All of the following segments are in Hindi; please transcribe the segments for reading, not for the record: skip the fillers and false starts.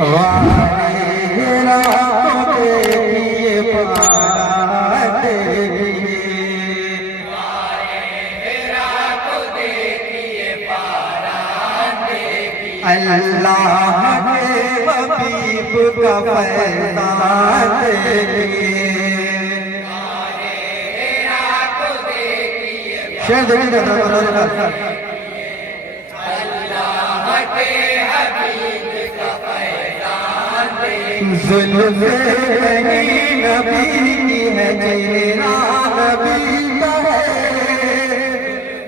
वाहिरा को देखिए पारा देखिए, वाहिरा को देखिए पारा देखिए, अल्लाह के हबीब का फैज़ान देखिए, वाहिरा को देखिए, शेर देखिए ज़ुल्फ़े कहीं नबी की है चेहरा नबी का है,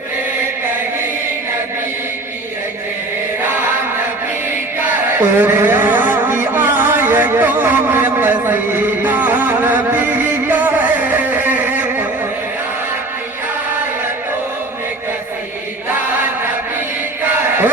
ज़ुल्फ़े कहीं नबी की है चेहरा नबी का है, कुरान की आयतों में कसीदा नबी का है, कुरान की आयतों में कसीदा नबी का है,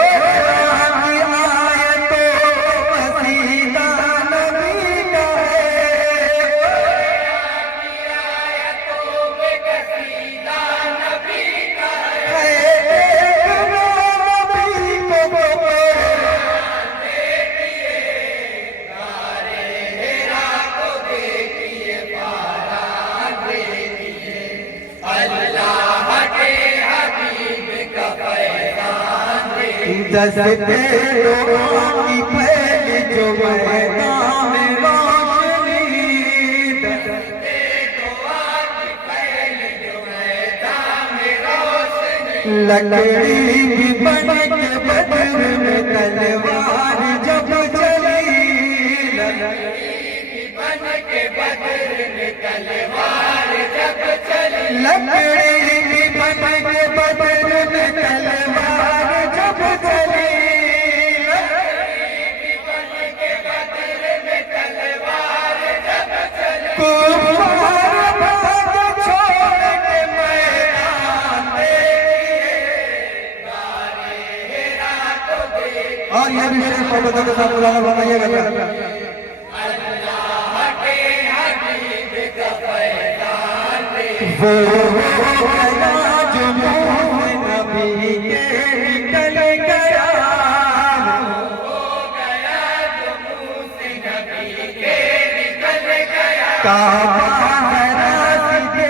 दस्ते दुआ की पहली जो मैदान में रोशनी, दस्ते दुआ की पहली जो मैदान में रोशनी, लकड़ी की बन के बदर में तलवार जब चली, लकड़ी की बन के बदर में तलवार जब चली, लकड़ी की बन के बदर में तलवार जब चली, कुफार भाग छोड़ के मैदान देखिए, वाहिरा को देखिए, और ये भी शेर मोहब्बतों के साथ बुलाना बनाइएगा क्या? अल्लाह के हबीब का फैज़ान देखिए, वो गया जो मुँह नबी के निकल गया, वो गया जो मुँह से नबी के निकल गया, काबा रास्ते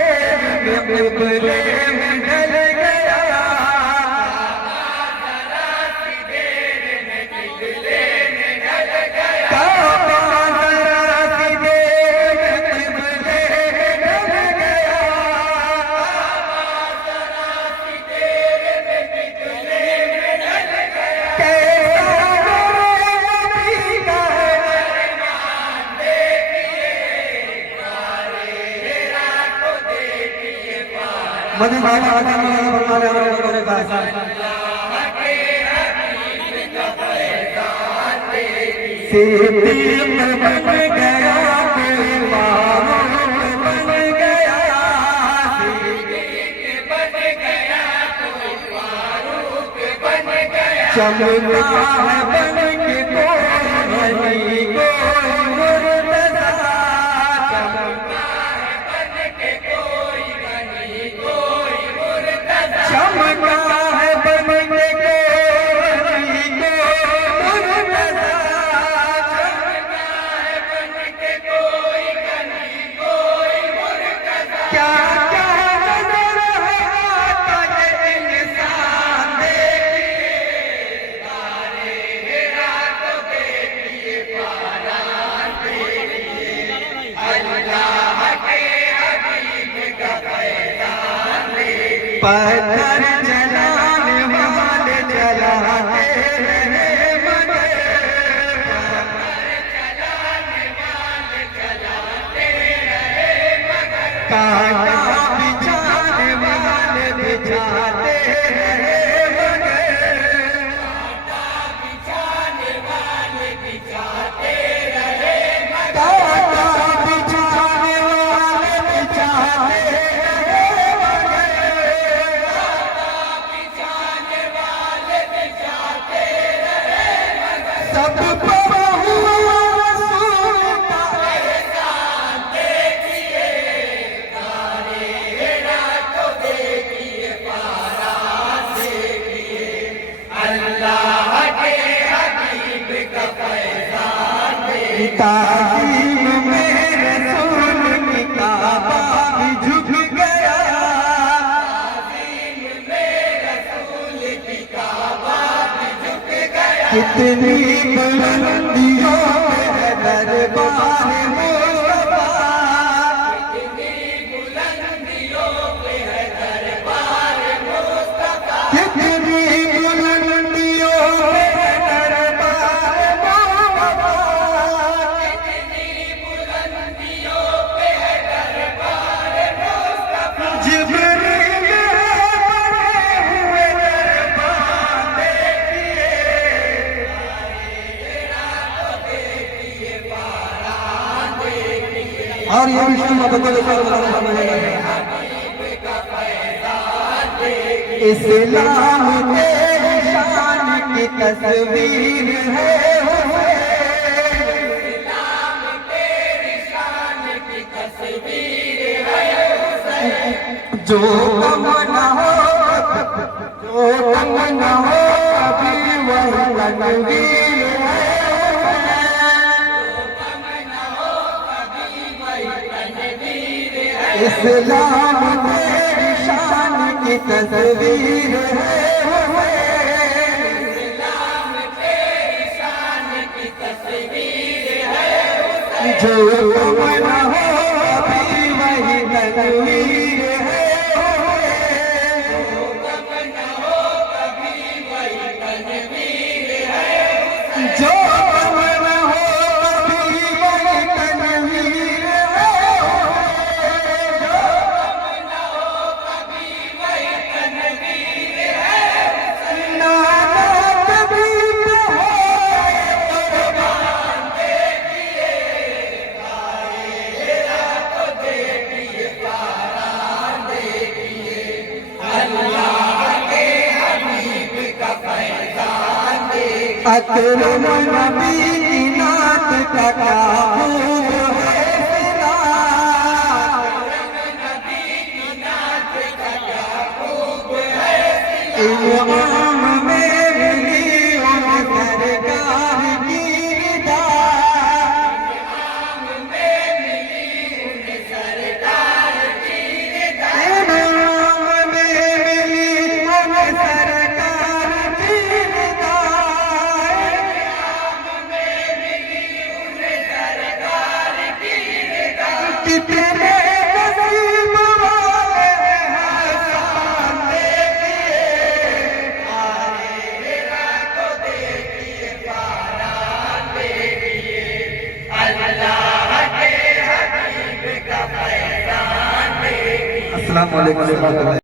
में क़िबले में ढल गया, काबा रास्ते में क़िबले में ढल गया, काबा रास्ते में क़िबले में ढल गया, काबा रास्ते में क़िबले में ढल गया, कैसा नबी का अरमान देखिए, मदन भाई आजा मदन फरमाने हमारे लोगों का अल्लाह के हबीब का फैज़ान देखिए, सिद्दीक़ बन गया कोई फारूक बन गया, सिद्दीक़ बन गया कोई फारूक बन गया, चमका है बन के कोई मुर्तज़ा, चमका है बन के कोई चमका है बन के मुर्तज़ा, चमका है बन के कोई मुर्तज़ा, क्या क्या नज़र है आता ये इंसान देखिए, वाहिरा को देखिए पारा देखिए, अल्लाह के हबीब का फैज़ान देखिए, पत्थर जलाने वाले जलाते रहे मगर, पत्थर जलाने वाले जलाते रहे मगर, कांटा बिछाने वाले बिछाते रहे मगर, कांटा बिछाने वाले बिछाते रहे मगर, कांटा बिछाने वाले बिछाते रहे सब पर हुआ रसूल का एहसान देखिए, वाहिरा को देखिए पारा देखिए, अल्लाह के हबीब का फैज़ान ताज़ीम में रसूल की काबा भी झुक गया, कितनी बुलंदियों पे है दरबार मुस्तफा, कितनी बुलंदियों पे है दरबार मुस्तफा, जिब्रील बने हुए दरबार देखिए, और ये विष्णु इस्लाम तेरी शान की तस्वीर है जो कम न हो, जो कम न हो अभी वह तनवीर है, इस्लाम तेरी शान की तस्वीर है, जो कम न हो अभी वही तनवीर है, जो कम न हो अभी वही तनवीर है, नाना कभी तो हो कुर्बान देखिए, अकरम नबी की नात का क्या खूब है सिला, इल्हाम में मिली उन सरकार की रिदा, इल्हाम में मिली उन सरकार की रिदा, कितने नसीब वाले हैं हसन देखिए, अस्सलाम वालेकुम।